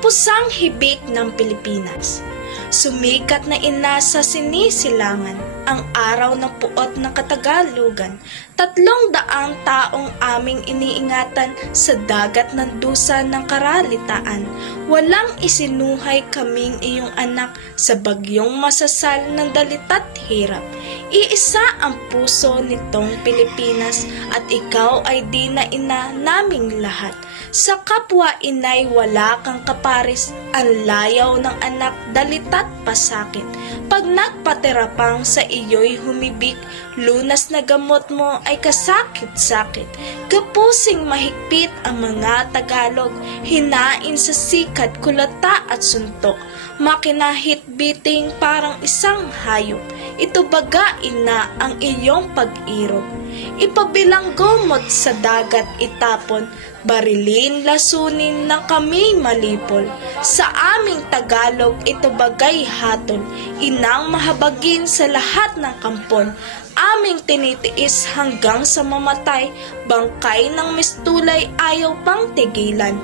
Katapusang hibik ng Pilipinas. Sumikat na ina sa sinisilangan ang araw ng puot ng Katagalugan. 300 taong aming iniingatan sa dagat ng dusa ng karalitaan. Walang isinuhay kaming iyong anak sa bagyong masasal ng dalita't hirap. Iisa ang puso nitong Pilipinas at ikaw ay di na ina naming lahat. Sa kapwa inay wala kang kaparis, ang layaw ng anak dalita't pasakit. Pag nagpatirapang sa iyo'y humibik, lunas na gamot mo ay kasakit-sakit. Kapusing mahigpit ang mga Tagalog, hinain sa sikat, kulata at suntok. Makinahit-biting parang isang hayop, ito baga ina ang iyong pag-irog. Ipabilang gumot sa dagat itapon, barilin, lasunin na kami malipol. Sa aming Tagalog ito bagay hatol, inang mahabagin sa lahat ng kampon. Aming tinitiis hanggang sa mamatay, bangkay ng mistulay ayaw pang tigilan.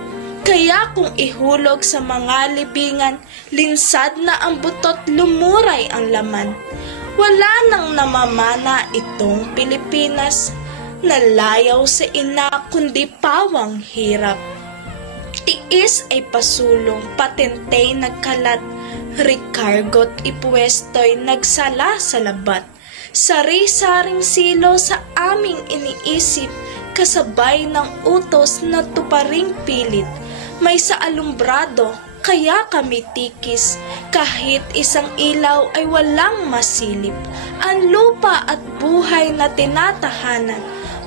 Kaya kung ihulog sa mga libingan, linsad na ang butot, lumuray ang laman. Wala nang namamana itong Pilipinas, nalayaw sa ina kundi pawang hirap. Tiis ay pasulong, patentay nagkalat, recargo't ipwesto'y nagsala sa labat. Sari-saring silo sa aming iniisip, kasabay ng utos na tuparing pilit. May sa alumbrado, kaya kami tikis, kahit isang ilaw ay walang masilip. Ang lupa at buhay na tinatahanan,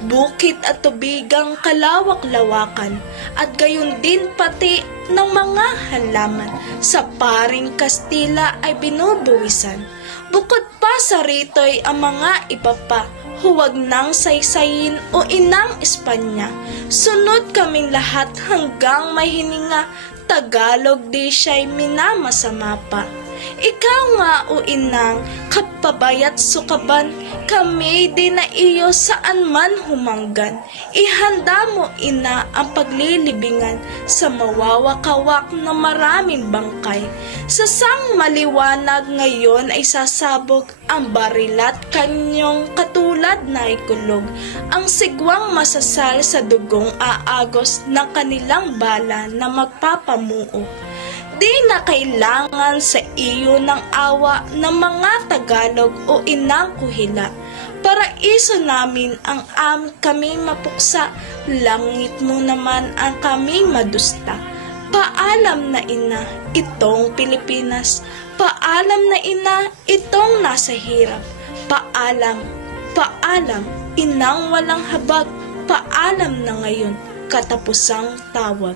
bukit at tubigang kalawak-lawakan, at gayon din pati ng mga halaman, sa paring Kastila ay binubuwisan. Bukod pa sa rito'y ang mga iba pa, huwag nang saysayin o inang Espanya. Sunod kaming lahat hanggang may hininga, Tagalog di siya'y minamasama pa. Ikaw nga o inang, kapabayat sukaban, kami di na iyo saan man humanggan. Ihanda mo ina ang paglilibingan sa mawawakawak na maraming bangkay. Sa sang maliwanag ngayon ay sasabog ang barilat kanyong katulad na ikulog. Ang sigwang masasal sa dugong aagos ng kanilang bala na magpapamuo. Di na kailangan sa iyo ng awa ng mga Tagalog o inang kuhila. Paraiso namin ang kaming mapuksa, langit mo naman ang kaming madusta. Paalam na ina, itong Pilipinas. Paalam na ina, itong nasa hirap. Paalam, paalam, inang walang habag. Paalam na ngayon, katapusang tawag.